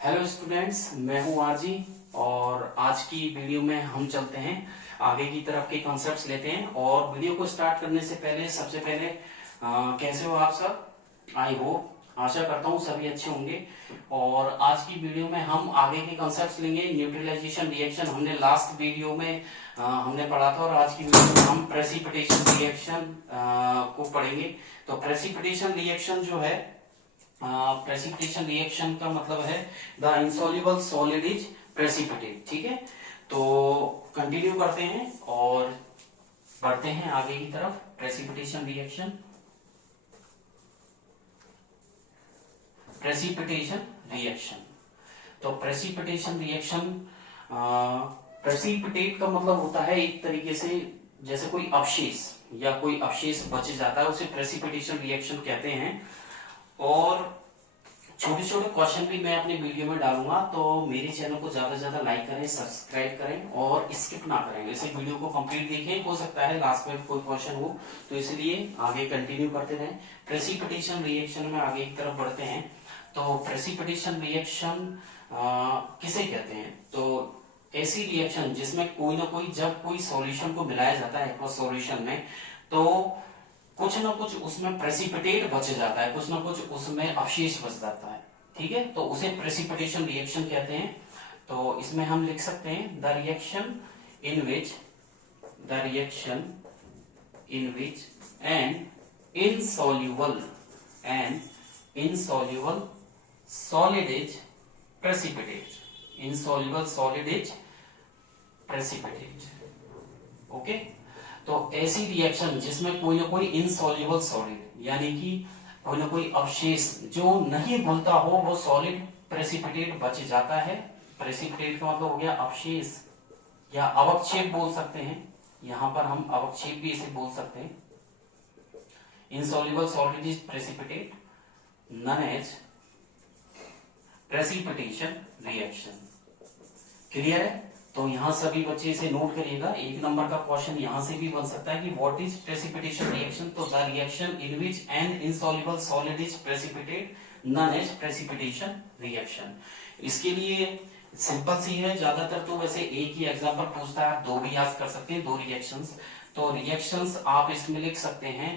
Hello students, मैं हूं RG. और आज की वीडियो में हम चलते हैं आगे की तरफ के कॉन्सेप्ट्स लेते हैं। और वीडियो को स्टार्ट करने से पहले सबसे पहले कैसे हो आप सब? आई होप, आशा करता हूं सभी अच्छे होंगे। और आज की वीडियो में हम आगे के कॉन्सेप्ट्स लेंगे। न्यूट्रलाइजेशन रिएक्शन हमने लास्ट वीडियो में हमने पढ़ा था, और आज की वीडियो में हम प्रेसिपिटेशन रिएक्शन को पढ़ेंगे। तो प्रेसिपिटेशन रिएक्शन जो है, प्रेसिपिटेशन रिएक्शन का मतलब है the insoluble solid is precipitate. ठीक है, तो कंटिन्यू करते हैं और बढ़ते हैं आगे की तरफ। Precipitation reaction, precipitation reaction. तो प्रेसिपिटेशन रिएक्शन, प्रेसिपिटेट का मतलब होता है एक तरीके से जैसे कोई अवशेष या कोई अवशेष बच जाता है, उसे प्रेसिपिटेशन रिएक्शन कहते हैं। और छोटे छोटे क्वेश्चन भी मैं अपने वीडियो में डालूंगा, तो मेरे चैनल को ज्यादा से ज्यादा लाइक करें, सब्सक्राइब करें और स्किप ना करें। इसे वीडियो को कंप्लीट देखें, हो सकता है लास्ट में कोई क्वेश्चन हो, तो इसलिए आगे कंटिन्यू करते रहें। प्रेसिपिटेशन रिएक्शन में आगे की तरफ बढ़ते हैं। तो प्रेसिपिटेशन रिएक्शन किसे कहते हैं? तो ऐसी रिएक्शन जिसमें कोई ना कोई, जब कोई सॉल्यूशन को मिलाया जाता है एक्वस सॉल्यूशन में, तो कुछ ना कुछ उसमें प्रेसिपिटेट बच जाता है, कुछ ना कुछ उसमें अवशेष बच जाता है। ठीक है, तो उसे प्रेसिपिटेशन रिएक्शन कहते हैं। तो इसमें हम लिख सकते हैं the reaction in which an insoluble solid is precipitate. Insoluble solid is precipitate. Okay, तो ऐसी रिएक्शन जिसमें कोई ना कोई इनसॉल्युबल सॉलिड, यानी कि कोई ना कोई अवशेष जो नहीं घुलता हो, वो सॉलिड प्रेसिपिटेट बच जाता है। प्रेसिपिटेट का मतलब हो गया अवशेष या अवक्षेप बोल सकते हैं, यहां पर हम अवक्षेप भी इसे बोल सकते हैं। Insoluble solid is precipitate known as precipitation reaction. Clear है? तो यहां सभी बच्चे इसे नोट करिएगा। एक नंबर का क्वेश्चन यहां से भी बन सकता है कि व्हाट इज प्रेसिपिटेशन रिएक्शन। तो the reaction in which an insoluble solid is precipitate known as precipitation reaction. इसके लिए सिंपल सी है, ज्यादातर तो वैसे एक ही एग्जांपल पूछता है, आप दो भी याद कर सकते हैं, दो रिएक्शंस। तो रिएक्शंस आप इसमें लिख सकते हैं,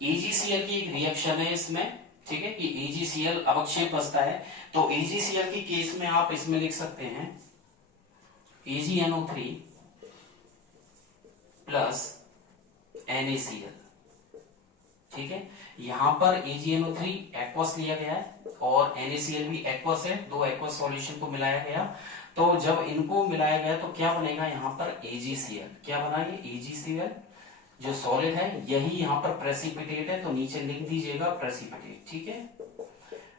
एजीसीएल की एक रिएक्शन है इसमें। ठीक है, कि एजीसीएल अवक्षेप बचता है, तो एजीसीएल के केस में आप इसमें लिख सकते हैं AgNO3 प्लस NaCl। ठीक है, यहां पर AgNO3 एक्वस लिया गया है और NaCl भी एक्वस है, दो एक्वस सॉल्यूशन को मिलाया गया। तो जब इनको मिलाया गया तो क्या बनेगा यहाँ पर AgCl। क्या बना ये AgCl जो सॉलिड है, यही यहाँ पर प्रेसिपिटेट है, तो नीचे लिख दीजिएगा प्रेसिपिटेट। ठीक है,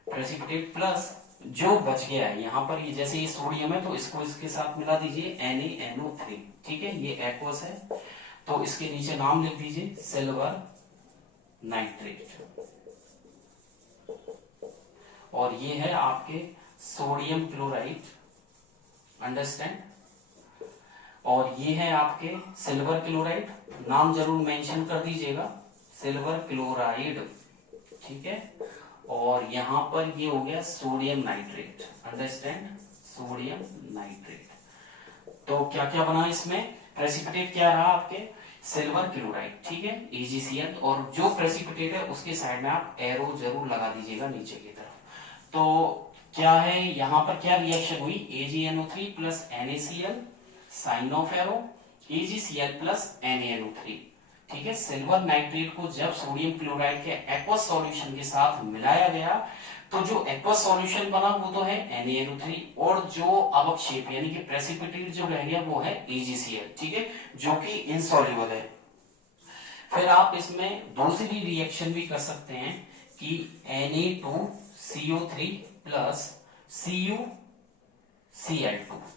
प्रेसिपिटेट प्लस जो बच गया है यहाँ पर, ये जैसे ये सोडियम है तो इसको इसके साथ मिला दीजिए NaNO3। ठीक है, ये एक्वस है, तो इसके नीचे नाम लिख दीजिए सिल्वर नाइट्रेट। और ये है आपके सोडियम क्लोराइड, अंडरस्टैंड। और ये है आपके सिल्वर क्लोराइड, नाम जरूर मेंशन कर दीजिएगा, सिल्वर क्लोराइड। ठीक है, और यहां पर ये हो गया sodium nitrate, understand, sodium nitrate. तो क्या क्या बना इसमें? प्रेसिपिटेट क्या रहा आपके? Silver chloride. ठीक है, AgCl, और जो प्रेसिपिटेट है उसके साइड में आप एरो जरूर लगा दीजिएगा नीचे की तरफ। तो क्या है यहाँ पर, क्या रिएक्शन हुई? AgNO3 plus NaCl, sign of arrow, AgCl plus NaNO3। ठीक है, सिल्वर नाइट्रेट को जब सोडियम क्लोराइड के एक्वस सॉल्यूशन के साथ मिलाया गया, तो जो एक्वस सॉल्यूशन बना वो तो है NaNO3, और जो अवक्षेप यानी कि प्रेसिपिटेट जो रह गया वो है AgCl। ठीक है, जो कि इनसॉल्युबल है। फिर आप इसमें दूसरी रिएक्शन भी कर सकते हैं कि Na2CO3 प्लस CuCl2।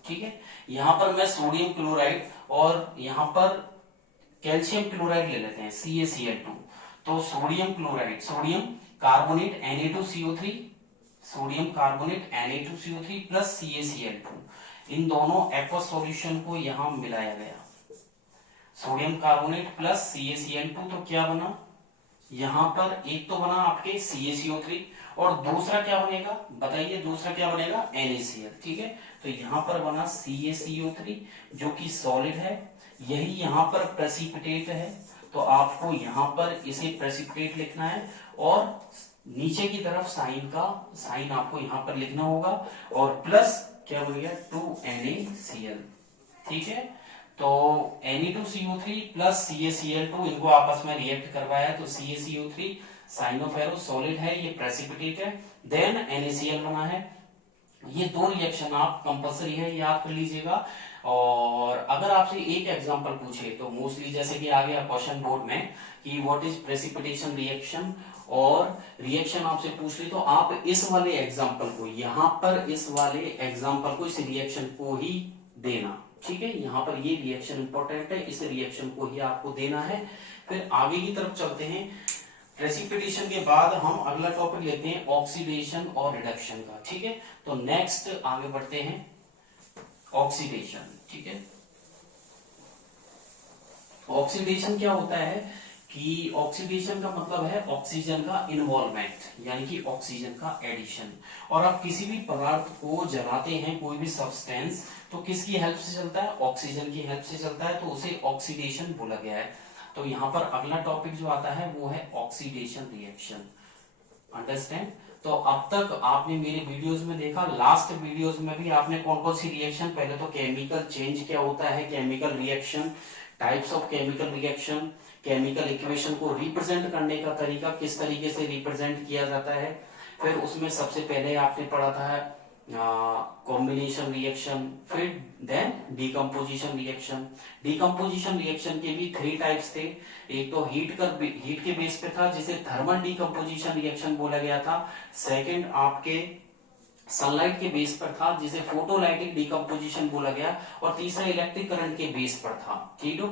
ठीक है, यहां पर मैं सोडियम क्लोराइड और यहां पर कैल्शियम क्लोराइड ले लेते हैं CaCl2। तो sodium chloride, sodium carbonate Na2CO3, sodium carbonate Na2CO3 plus CaCl2, इन दोनों एक्वस सॉल्यूशन को यहां मिलाया गया। सोडियम कार्बोनेट प्लस CaCl2, तो क्या बना? यहाँ पर एक तो बना आपके CaCO3 और दूसरा क्या बनेगा बताइए, दूसरा क्या बनेगा NaCl, ठीक है। तो यहाँ पर बना CaCO3 जो कि सॉलिड है, यही यहाँ पर प्रेसिपिटेट है, तो आपको यहाँ पर इसे प्रेसिपिटेट लिखना है और नीचे की तरफ साइन आपको यहाँ पर लिखना होगा और प्लस क्या बन गया 2NaCl, ठीक है। तो Na2CO3 प्लस CaCl2 इनको आपस में रिएक्ट करवाया तो CaCO3 sign of arrow solid है, ये प्रेसिपिटेट है, देन NaCl बना है। ये दो रिएक्शन आप कंपलसरी है याद कर लीजिएगा। और अगर आपसे एक एग्जांपल पूछे तो मोस्टली जैसे कि आ गया क्वेश्चन बोर्ड में कि व्हाट इज प्रेसिपिटेशन रिएक्शन और रिएक्शन आपसे पूछ ली, तो आप इस वाले एग्जांपल को यहाँ पर इस वाले एग्जांपल को इस रिएक्शन को ही देना, ठीक है। यहाँ पर ये रिएक्शन इंपॉर्टेंट है, इस रिएक्शन को ही आपको देना है। फिर आगे की तरफ चलते हैं। प्रेसिपिटेशन के बाद हम अगला टॉपिक लेते हैं ऑक्सीडेशन और रिडक्शन का, ठीक है। तो नेक्स्ट आगे बढ़ते हैं ऑक्सीडेशन, ठीक है। ऑक्सीडेशन क्या होता है कि ऑक्सीडेशन का मतलब है ऑक्सीजन का इन्वॉल्वमेंट यानी कि ऑक्सीजन का एडिशन। और आप किसी भी पदार्थ को जलाते हैं कोई भी सब्सटेंस तो किसकी हेल्प से चलता है, ऑक्सीजन की हेल्प से चलता है, तो उसे ऑक्सीडेशन बोला गया है। तो यहाँ पर अगला टॉपिक जो आता है वो है ऑक्सीडेशन रिएक्शन, अंडरस्टैंड। तो अब तक आपने मेरे वीडियोस में देखा, लास्ट वीडियोस में भी आपने कौन कौन सी रिएक्शन, पहले तो केमिकल चेंज क्या होता है, chemical reaction, types of chemical reaction, chemical equation को रिप्रेजेंट करने का तरीका, किस तरीके से रिप्रेजेंट किया जाता है। फिर उसमें सबसे पहले आपने पढ़ा था कॉम्बिनेशन रिएक्शन, फिर then decomposition reaction. Decomposition reaction के भी 3 टाइप्स थे। एक तो हीट के बेस पे था जिसे थर्मल डिकम्पोजिशन रिएक्शन बोला गया था। सेकंड आपके सनलाइट के बेस पर था जिसे फोटोलाइटिक डिकम्पोजिशन बोला गया, और तीसरा इलेक्ट्रिक करंट के बेस पर था, ठीक है।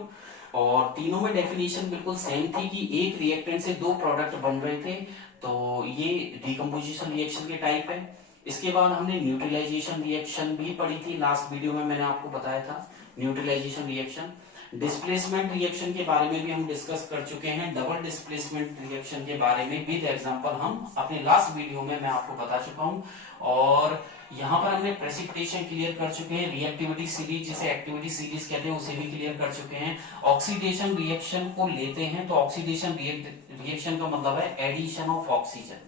और तीनों में डेफिनेशन बिल्कुल सेम थी कि एक रिएक्टेंट से 2 प्रोडक्ट बन रहे थे, तो ये डिकम्पोजिशन रिएक्शन के टाइप है। इसके बाद हमने न्यूट्रलाइजेशन रिएक्शन भी पढ़ी थी, लास्ट वीडियो में मैंने आपको बताया था न्यूट्रलाइजेशन रिएक्शन। डिस्प्लेसमेंट रिएक्शन के बारे में भी हम डिस्कस कर चुके हैं, डबल डिस्प्लेसमेंट रिएक्शन के बारे में विद एग्जांपल हम अपने लास्ट वीडियो में मैं आपको बता चुका हूं। और यहाँ पर हमने प्रेसिपिटेशन क्लियर कर चुके हैं, रिएक्टिविटी सीरीज जिसे एक्टिविटी सीरीज कहते हैं उसे भी क्लियर कर चुके हैं। ऑक्सीडेशन रिएक्शन को लेते हैं तो ऑक्सीडेशन रिएक्शन का मतलब है एडिशन ऑफ ऑक्सीजन।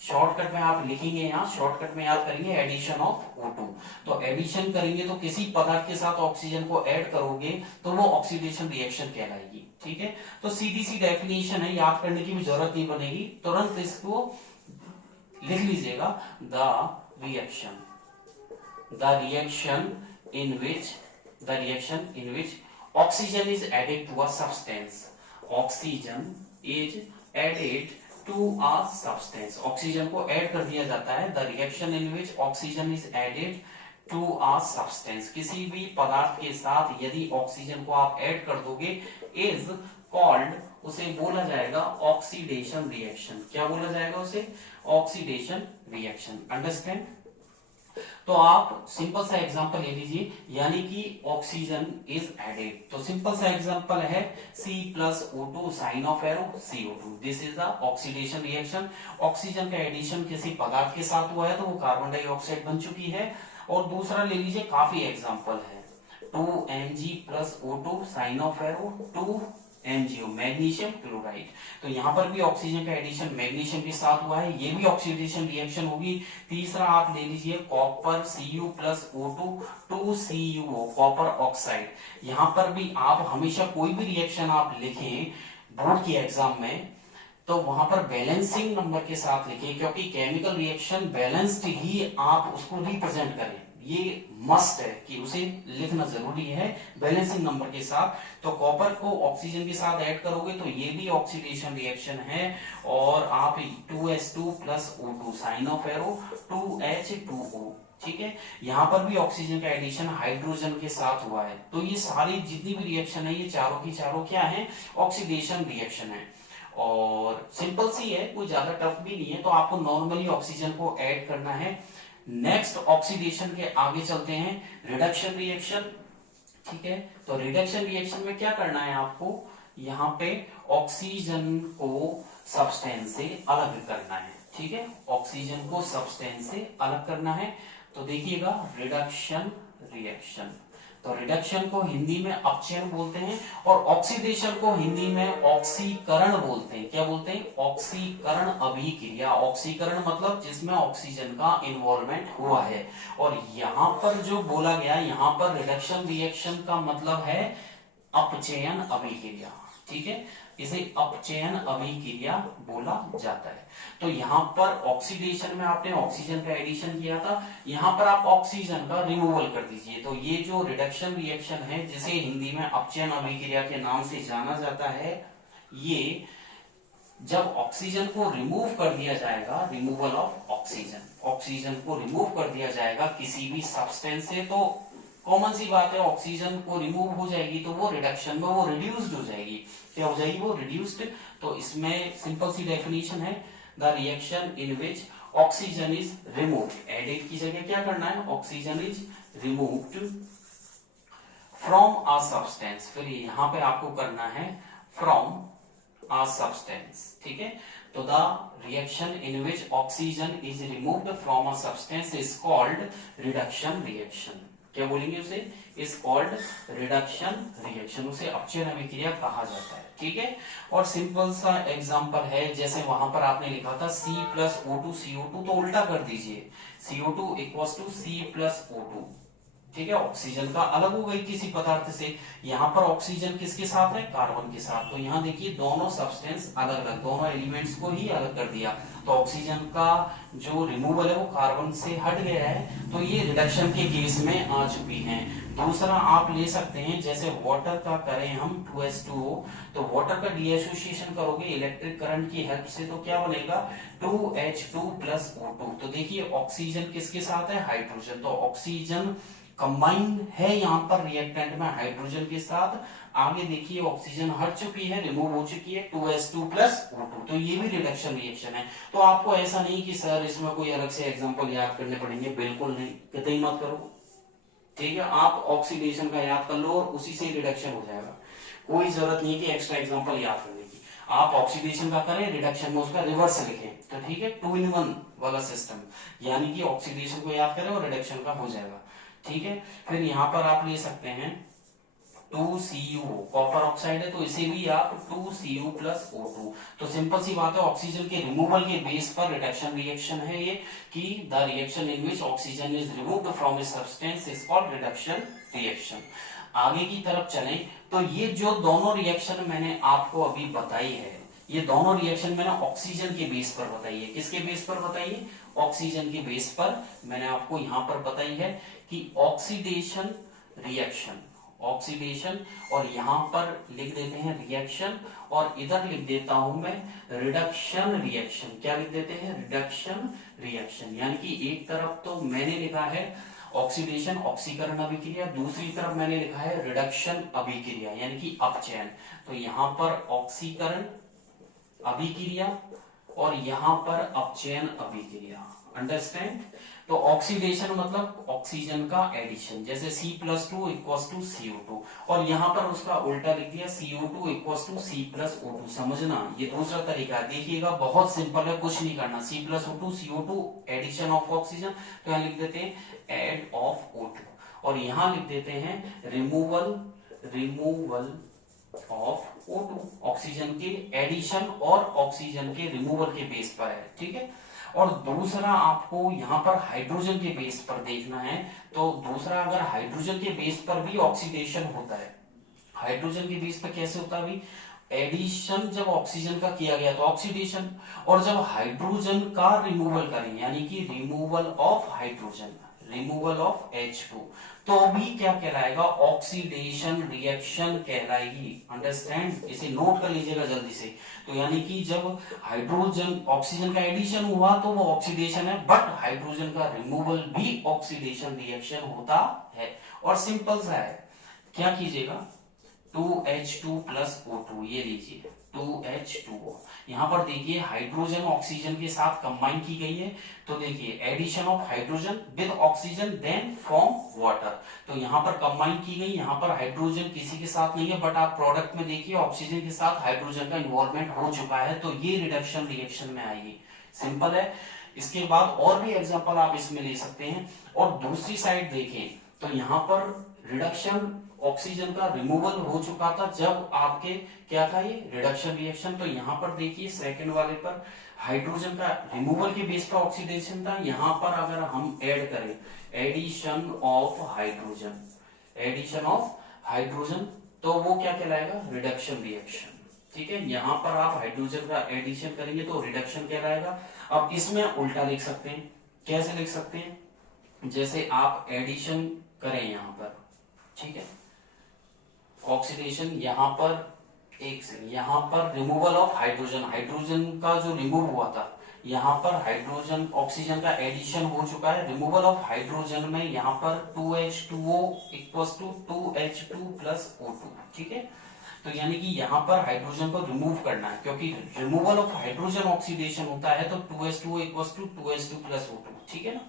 शॉर्टकट में आप लिखेंगे, यहाँ शॉर्टकट में याद करेंगे एडिशन ऑफ O2। तो एडिशन करेंगे तो किसी पदार्थ के साथ ऑक्सीजन को ऐड करोगे तो वो ऑक्सीडेशन रिएक्शन कहलाएगी, ठीक है। तो सीधी सी डेफिनेशन है, याद करने की भी जरूरत नहीं बनेगी, तुरंत इसको लिख लीजिएगा। The reaction in which oxygen is added to a substance, oxygen is added to a substance, oxygen को ऐड कर दिया जाता है। The reaction in which oxygen is added to a substance, किसी भी पदार्थ के साथ यदि ऑक्सीजन को आप ऐड कर दोगे, इज कॉल्ड, उसे बोला जाएगा ऑक्सीडेशन रिएक्शन। क्या बोला जाएगा उसे, ऑक्सीडेशन रिएक्शन, अंडरस्टैंड। तो आप सिंपल सा एग्जांपल ले लीजिए, यानी कि ऑक्सीजन इज एडेड, तो सिंपल सा एग्जांपल है C+O2 sign of arrow CO2, this is the oxidation reaction. Oxygen का एडिशन किसी पदार्थ के साथ हुआ है तो वो कार्बन डाइऑक्साइड बन चुकी है। और दूसरा ले लीजिए, काफी एग्जांपल है, 2Mg+O2 sign of arrow 2MgO, magnesium chloride. तो यहाँ पर भी ऑक्सीजन का एडिशन मैग्नीशियम के साथ हुआ है, ये भी ऑक्सीडेशन रिएक्शन होगी। तीसरा आप ले लीजिए copper Cu+O2 2CuO, copper oxide. यहाँ पर भी आप हमेशा कोई भी रिएक्शन आप लिखें बोर्ड की एग्जाम में तो वहां पर बैलेंसिंग नंबर के साथ लिखें, क्योंकि केमिकल रिएक्शन बैलेंस्ड ही आप उसको रिप्रेजेंट करें, ये मस्ट है कि उसे लिखना जरूरी है बैलेंसिंग नंबर के साथ। तो कॉपर को ऑक्सीजन के साथ ऐड करोगे तो ये भी ऑक्सीडेशन रिएक्शन है। और आप 2S2+O2 sign of arrow 2H2O, ठीक है। यहाँ पर भी ऑक्सीजन का एडिशन हाइड्रोजन के साथ हुआ है। तो ये सारी जितनी भी रिएक्शन है ये चारों की चारों क्या है, ऑक्सीडेशन रिएक्शन है। और सिंपल सी है, कोई ज्यादा टफ भी नहीं है, तो आपको नॉर्मली ऑक्सीजन को ऐड करना है। नेक्स्ट ऑक्सीडेशन के आगे चलते हैं, रिडक्शन रिएक्शन, ठीक है। तो रिडक्शन रिएक्शन में क्या करना है आपको, यहाँ पे ऑक्सीजन को सब्सटेंस से अलग करना है। ठीक है, ऑक्सीजन को सब्सटेंस से अलग करना है। तो देखिएगा रिडक्शन रिएक्शन, तो रिडक्शन को हिंदी में अपचयन बोलते हैं और ऑक्सीडेशन को हिंदी में ऑक्सीकरण बोलते हैं। क्या बोलते हैं? ऑक्सीकरण अभिक्रिया। ऑक्सीकरण मतलब जिसमें ऑक्सीजन का इन्वॉल्वमेंट हुआ है। और यहां पर जो बोला गया, यहां पर रिडक्शन रिएक्शन का मतलब है अपचयन अभिक्रिया। ठीक है, इसे अपचयन अभिक्रिया बोला जाता है। तो यहाँ पर ऑक्सीडेशन में आपने ऑक्सीजन का एडिशन किया था, यहाँ पर आप ऑक्सीजन का रिमूवल कर दीजिए। तो ये जो रिडक्शन रिएक्शन है, जिसे हिंदी में अपचयन अभिक्रिया के नाम से जाना जाता है, ये जब ऑक्सीजन को रिमूव कर दिया जाएगा, रिमूवल ऑफ ऑक्सीजन, ऑक्सीजन को रिमूव कर दिया जाएगा किसी भी सब्सटेंस से, तो कॉमन सी बात है ऑक्सीजन को रिमूव हो जाएगी तो वो रिडक्शन में वो रिड्यूस्ड हो जाएगी। क्या हो जाएगी? वो रिड्यूस्ड। तो इसमें सिंपल सी डेफिनेशन है, the reaction in which oxygen is removed, added की जगह क्या करना है? Oxygen is removed from a substance, फिर यहां पे आपको करना है फ्रॉम a substance। ठीक है, तो the reaction in which oxygen is removed from a substance is called reduction reaction. क्या बोलेंगे उसे? इज कॉल्ड रिडक्शन रिएक्शन, उसे अपचयन अभिक्रिया कहा जाता है। ठीक है, और सिंपल सा एग्जांपल है, जैसे वहां पर आपने लिखा था C+O2 CO2, तो उल्टा कर दीजिए, CO2 इक्वल्स टू C+O2। ठीक है, ऑक्सीजन का अलग हो गई किसी पदार्थ से, यहाँ पर ऑक्सीजन किसके साथ है? कार्बन के साथ। तो यहाँ देखिए दोनों सब्सटेंस अलग अलग, दोनों एलिमेंट्स को ही अलग कर दिया। तो ऑक्सीजन का जो रिमूवल है वो कार्बन से हट गया है, तो ये रिडक्शन के केस में आ चुकी है। दूसरा आप ले सकते हैं, जैसे वाटर का करें हम 2H2O, तो वाटर का डीएसोसिएशन करोगे इलेक्ट्रिक करंट की हेल्प से, तो क्या बनेगा? 2H2+O2। तो देखिए ऑक्सीजन किसके साथ है? हाइड्रोजन। तो ऑक्सीजन कंबाइंड है यहाँ पर रिएक्टेंट में हाइड्रोजन के साथ। आगे देखिए ऑक्सीजन हट चुकी है, रिमूव हो चुकी है, 2H2+O2। तो ये भी रिडक्शन रिएक्शन है। तो आपको ऐसा नहीं कि सर इसमें कोई अलग से एग्जांपल याद करने पड़ेंगे, बिल्कुल नहीं, कतई मत करो। ठीक है, आप ऑक्सीडेशन का याद कर लो और उसी से रिडक्शन हो जाएगा। कोई जरूरत नहीं कि एक्स्ट्रा एग्जांपल याद करने की। आप ऑक्सीडेशन का करें, रिडक्शन में उसका रिवर्स लिखें, तो ठीक है, 2 in 1 वाला सिस्टम, यानी कि ऑक्सीडेशन को याद करें और रिडक्शन का हो जाएगा। ठीक है, फिर यहां पर आप ले सकते हैं 2Cu, कॉपर ऑक्साइड है तो इसे भी आप 2Cu+O2। तो सिंपल सी बात है, ऑक्सीजन के रिमूवल के बेस पर रिडक्शन रिएक्शन है ये, कि the reaction in which oxygen is removed from a substance is called reduction reaction. आगे की तरफ चलें तो ये जो दोनों रिएक्शन मैंने आपको अभी बताई है, ये दोनों रिएक्शन मैंने ऑक्सीजन के बेस पर बताई है। किसके बेस पर बताई है? ऑक्सीजन के बेस पर मैंने आपको यहां पर बताई है कि ऑक्सीडेशन रिएक्शन, ऑक्सीडेशन, और यहां पर लिख देते हैं रिएक्शन, और इधर लिख देता हूं मैं रिडक्शन रिएक्शन। क्या लिख देते हैं? Reduction reaction. यानी कि एक तरफ तो मैंने लिखा है ऑक्सीडेशन, ऑक्सीकरण अभिक्रिया, दूसरी तरफ मैंने लिखा है रिडक्शन अभिक्रिया यानी कि अपचयन। तो यहां पर ऑक्सीकरण अभिक्रिया और यहां पर अपचयन अभिक्रिया। अंडरस्टैंड? तो ऑक्सीडेशन मतलब ऑक्सीजन का एडिशन, जैसे C+2 इक्वल्स टू CO2, और यहां पर उसका उल्टा लिख दिया CO2 इक्वल्स टू C+O2। समझना, ये दूसरा तरीका है। देखिएगा बहुत सिंपल है, कुछ नहीं करना। C+O2 CO2 addition of oxygen, तो यहां लिख देते हैं एड ऑफ O2, और यहां लिख देते हैं रिमूवल ऑफ O2। ऑक्सीजन के एडिशन और ऑक्सीजन के रिमूवल के बेस पर है। ठीक है, और दूसरा आपको यहां पर हाइड्रोजन के बेस पर देखना है। तो दूसरा, अगर हाइड्रोजन के बेस पर भी ऑक्सीडेशन होता है, हाइड्रोजन के बेस पर कैसे होता है अभी? एडिशन जब ऑक्सीजन का किया गया तो ऑक्सीडेशन, और जब हाइड्रोजन का रिमूवल करें यानी कि removal of hydrogen, removal of H2, तो भी क्या कहलाएगा? ऑक्सीडेशन रिएक्शन कहलाएगी। अंडरस्टैंड? इसे नोट कर लीजिएगा जल्दी से। तो यानी कि जब हाइड्रोजन ऑक्सीजन का एडिशन हुआ तो वो ऑक्सीडेशन है, बट हाइड्रोजन का रिमूवल भी ऑक्सीडेशन रिएक्शन होता है। और सिंपल सा है, क्या कीजिएगा 2H2+O2 ये लीजिए, 2H2O। यहाँ पर देखिए हाइड्रोजन ऑक्सीजन के साथ कंबाइन की गई है, तो देखिए addition of hydrogen with oxygen then form water. तो यहाँ पर कंबाइन की गई, यहाँ पर हाइड्रोजन किसी के साथ नहीं है, बट आप प्रोडक्ट में देखिए ऑक्सीजन के साथ हाइड्रोजन का इन्वॉल्वमेंट हो चुका है, तो ये रिडक्शन रिएक्शन में आएगी। सिंपल है। इसके बाद और भी एग्जांपल आप इसमें ले सकते हैं। और दूसरी साइड देखें तो यहाँ पर रिडक्शन ऑक्सीजन का रिमूवल हो चुका था जब आपके क्या था ये रिडक्शन रिएक्शन। तो यहाँ पर देखिए सेकंड वाले पर हाइड्रोजन का रिमूवल के बेस पर ऑक्सीडेशन था, यहाँ पर अगर हम ऐड करें addition of hydrogen, addition of hydrogen, तो वो क्या कहलाएगा रिडक्शन रिएक्शन। ठीक है, यहाँ पर आप हाइड्रोजन का एडिशन करेंगे तो रिडक्शन कहलाएगा। अब इसमें उल्टा लिख सकते हैं, कैसे लिख सकते हैं, जैसे आप एडिशन करें यहाँ पर, ठीक है, ऑक्सीडेशन यहाँ पर एक से यहाँ पर रिमूवल ऑफ हाइड्रोजन, हाइड्रोजन का जो रिमूव हुआ था यहाँ पर हाइड्रोजन ऑक्सीजन का एडिशन हो चुका है, रिमूवल ऑफ हाइड्रोजन में यहाँ पर 2H2O equals to 2H2 plus O2। ठीक है, तो यानी कि यहाँ पर हाइड्रोजन को रिमूव करना है, क्योंकि रिमूवल ऑफ हाइड्रोजन ऑक्सीडेशन होता है तो 2H2O equals to 2H2 plus O2। ठीक है ना,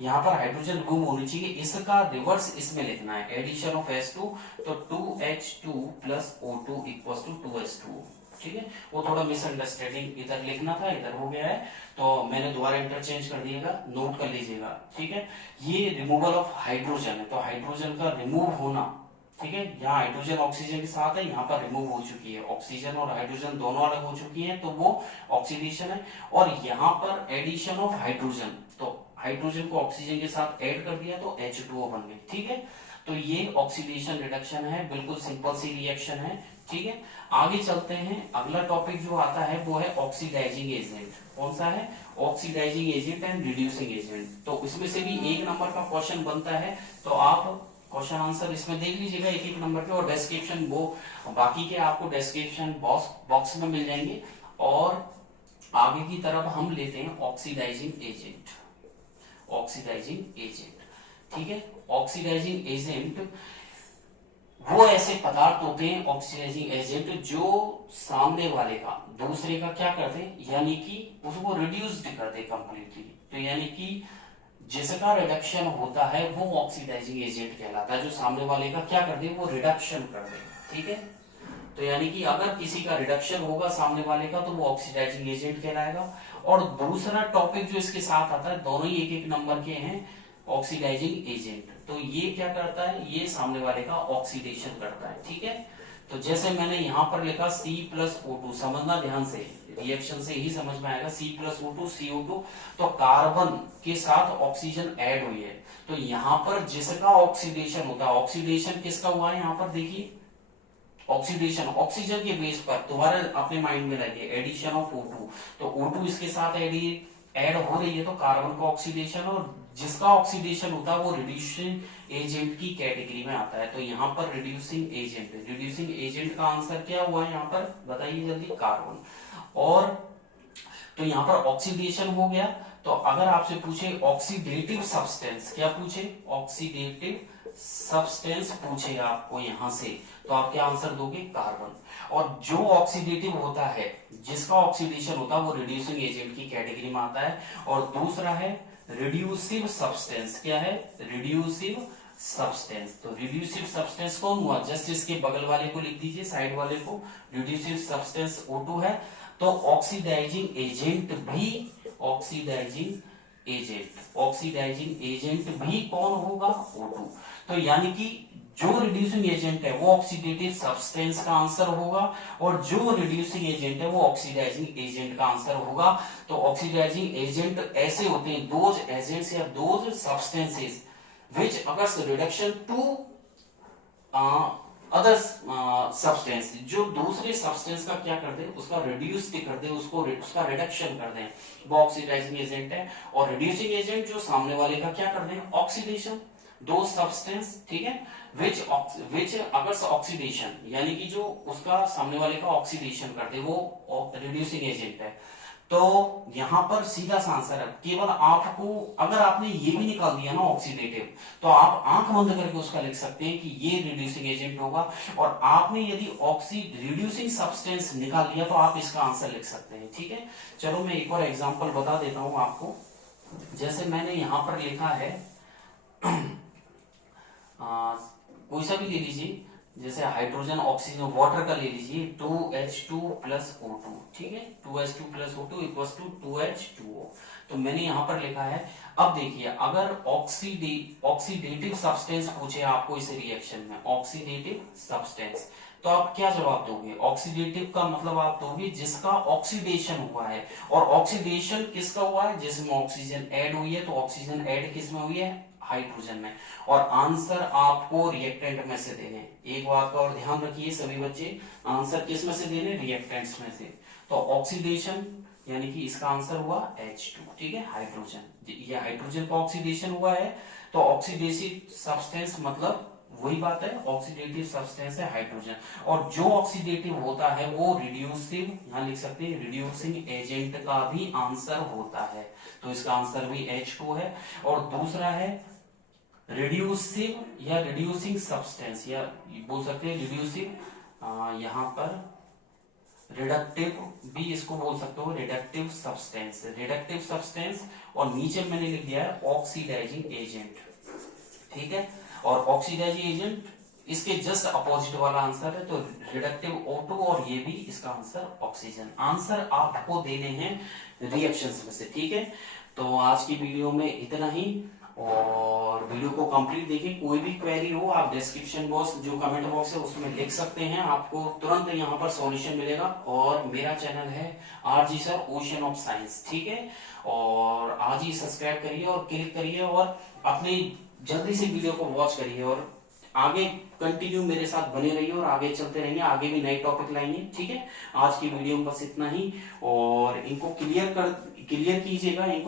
यहाँ पर हाइड्रोजन रिमूव होनी चाहिए, इसका रिवर्स इसमें लिखना है एडिशन ऑफ H2, तो 2H2 plus O2 equals to 2H2। ठीक है, वो थोड़ा मिसअंडरस्टैंडिंग इधर लिखना था, इधर हो गया है, तो मैंने दोबारा इंटरचेंज कर दिएगा, नोट कर लीजिएगा। ठीक है, ये रिमूवल ऑफ हाइड्रोजन है, तो हाइड्रोजन का रिमूव होना, ठीक है, यहाँ हाइड्रोजन ऑक्सीजन के साथ है, यहाँ पर रिमूव हो चुकी है, ऑक्सीजन और हाइड्रोजन दोनों अलग हो चुकी हैं, तो वो ऑक्सीडेशन है। और यहाँ पर एडिशन ऑफ हाइड्रोजन, तो हाइड्रोजन को ऑक्सीजन के साथ ऐड कर दिया तो H2O बन गई। ठीक है, तो ये ऑक्सीडेशन रिडक्शन है, बिल्कुल सिंपल सी रिएक्शन है। ठीक है, आगे चलते हैं, अगला टॉपिक जो आता है वो है ऑक्सीडाइजिंग एजेंट। कौन सा है, oxidizing agent and reducing agent. तो इसमें से भी एक नंबर का क्वेश्चन बनता है, तो आप क्वेश्चन आंसर इसमें देख लीजिएगा एक एक नंबर पे, और डिस्क्रिप्शन वो बाकी के आपको डिस्क्रिप्शन बॉक्स में मिल जाएंगे। और आगे की तरफ हम लेते हैं ऑक्सीडाइजिंग एजेंट, ऑक्सीडाइजिंग एजेंट। ठीक है, ऑक्सीडाइजिंग एजेंट वो ऐसे पदार्थ होते हैं, ऑक्सीडाइजिंग एजेंट, जो सामने वाले का दूसरे का क्या करते हैं, यानी कि उसको रिड्यूस्ड कर दे कंप्लीटली। तो यानी कि जिसका रिडक्शन होता है वो ऑक्सीडाइजिंग एजेंट कहलाता है, जो सामने वाले का क्या कर दे, वो रिडक्शन कर दे। ठीक है, तो यानी कि अगर किसी का रिडक्शन होगा सामने वाले का तो वो ऑक्सीडाइजिंग एजेंट कहलाएगा। और दूसरा टॉपिक जो इसके साथ आता है, दोनों ही एक एक नंबर के हैं, ऑक्सीडाइजिंग एजेंट। तो ये क्या करता है, ये सामने वाले का ऑक्सीडेशन करता है। ठीक है, तो जैसे मैंने यहाँ पर लिखा C प्लस O2, समझना ध्यान से, रिएक्शन से ही समझ में आएगा, C प्लस O2 CO2, तो कार्बन के साथ ऑक्सीजन ऐड हुई है, तो यहाँ पर जिसका ऑक्सीडेशन होता है, ऑक्सीडेशन किसका हुआ है, यहाँ पर देखिए ऑक्सीडेशन ऑक्सीजन के बेस पर, दोबारा अपने माइंड में लाइए, एडिशन ऑफ O2, तो O2 इसके साथ ऐड हो रही है, तो कार्बन का ऑक्सीडेशन, और जिसका ऑक्सीडेशन होता है वो रिड्यूसिंग एजेंट की कैटेगरी में आता है। तो यहाँ पर रिड्यूसिंग एजेंट, रिड्यूसिंग एजेंट का आंसर क्या हुआ है यहाँ पर, बताइए जल्दी, कार्बन। और तो यहाँ पर ऑक्सीडेशन हो गया। तो अगर आपसे पूछे ऑक्सीडेटिव सब्सटेंस, क्या पूछे, ऑक्सीडेटिव सब्सटेंस पूछे आपको यहाँ से, तो आप क्या आंसर दोगे, कार्बन। और जो ऑक्सीडेटिव होता है, जिसका ऑक्सीडेशन होता है वो रिड्यूसिंग एजेंट की कैटेगरी में आता है। और दूसरा है रिड्यूसिव सब्सटेंस, क्या है, रिड्यूसिव सब्सटेंस। तो रिड्यूसिव सब्सटेंस कौन हुआ, जस्ट इसके बगल वाले को लिख दीजिए, साइड वाले को, रिड्यूसिव सब्सटेंस O2 है। तो ऑक्सीडाइजिंग एजेंट भी, ऑक्सीडाइजिंग एजेंट, ऑक्सीडाइजिंग एजेंट भी कौन होगा, O2। तो यानी कि जो रिड्यूसिंग एजेंट है वो ऑक्सीडेटिव सब्सटेंस का आंसर होगा, और जो रिड्यूसिंग एजेंट है वो ऑक्सीडाइजिंग एजेंट का आंसर होगा। तो ऑक्सीडाइजिंग एजेंट ऐसे होते हैं, दोज एजेंट्स या those substances which occurs reduction to other substance, जो दूसरे सब्सटेंस का क्या कर दे, उसका रिड्यूस कर दे, उसका रिडक्शन कर दे, वो ऑक्सीडाइजिंग एजेंट है। और रिड्यूसिंग एजेंट जो सामने वाले का क्या कर दे, ऑक्सीडेशन, दो सब्सटेंस, ठीक है, विच अकर्स ऑक्सीडेशन, यानी कि जो उसका सामने वाले का ऑक्सीडेशन कर दे, वो रिड्यूसिंग एजेंट है। तो यहां पर सीधा सा आंसर है। केवल आपको अगर आपने ये भी निकाल दिया ना ऑक्सीडेटिव, तो आप आंख बंद करके उसका लिख सकते हैं कि ये रिड्यूसिंग एजेंट होगा। और आपने यदि ऑक्सी रिड्यूसिंग सब्सटेंस निकाल लिया तो आप इसका आंसर लिख सकते हैं। ठीक है, चलो मैं एक और एग्जांपल बता देता हूं आपको। जैसे मैंने यहां पर लिखा है कोई सा भी ले लीजिए, जैसे हाइड्रोजन ऑक्सीजन वाटर का ले लीजिए 2H2 प्लस O2। ठीक है, 2H2 plus O2 equals to 2H2O। तो मैंने यहां पर लिखा है। अब देखिए, अगर ऑक्सीडेटिव सब्सटेंस पूछे आपको इस रिएक्शन में, ऑक्सीडेटिव सब्सटेंस, तो आप क्या जवाब दोगे? ऑक्सीडेटिव का मतलब आप दोगे जिसका ऑक्सीडेशन हुआ है। और ऑक्सीडेशन किसका हुआ है? जिसमें ऑक्सीजन ऐड हुई है। तो ऑक्सीजन ऐड किस में हुई है? हाइड्रोजन में। और आंसर आपको रिएक्टेंट में से देने। एक बात का और ध्यान रखिए सभी बच्चे, आंसर किस में से देने? रिएक्टेंट्स में से। तो ऑक्सीडेशन यानी कि इसका आंसर हुआ H2। ठीक है, हाइड्रोजन, ये हाइड्रोजन का ऑक्सीडेशन हुआ है। तो ऑक्सीडेटिव सब्सटेंस मतलब वही बात है, ऑक्सीडेटिव सब्सटेंस है हाइड्रोजन। और जो ऑक्सीडेटिव होता है वो रिड्यूसिव, यहां लिख सकते हैं रिड्यूसिंग एजेंट का भी आंसर होता है। तो इसका आंसर भी H2 है। और दूसरा है रिड्यूसिव या रिड्यूसिंग सब्सटेंस, या बोल सकते हैं रिड्यूसिव, यहां पर रिडक्टिव भी इसको बोल सकते हो, रिडक्टिव सब्सटेंस, रिडक्टिव सब्सटेंस। और नीचे मैंने लिख दिया है ऑक्सीडाइजिंग एजेंट। ठीक है, और ऑक्सीडाइजिंग एजेंट इसके जस्ट अपोजिट वाला आंसर है। तो रिडक्टिव O2 और ये भी इसका आंसर ऑक्सीजन। आंसर आपको देने हैं रिएक्शंस में से। ठीक है, तो आज की वीडियो में इतना ही। और वीडियो को कंप्लीट देखिए। कोई भी क्वेरी हो आप डिस्क्रिप्शन बॉक्स जो कमेंट बॉक्स है उसमें लिख सकते हैं, आपको तुरंत यहाँ पर सॉल्यूशन मिलेगा। और मेरा चैनल है RG sir ocean of science. ठीक है, और आज ही सब्सक्राइब करिए और क्लिक करिए और अपनी जल्दी से वीडियो को वॉच करिए। और आगे कंटिन्यू मेरे साथ बने रहिए और आगे चलते रहेंगे, आगे भी नए टॉपिक लाएंगे। ठीक है, आज की वीडियो में बस इतना ही। और इनको क्लियर कीजिएगा।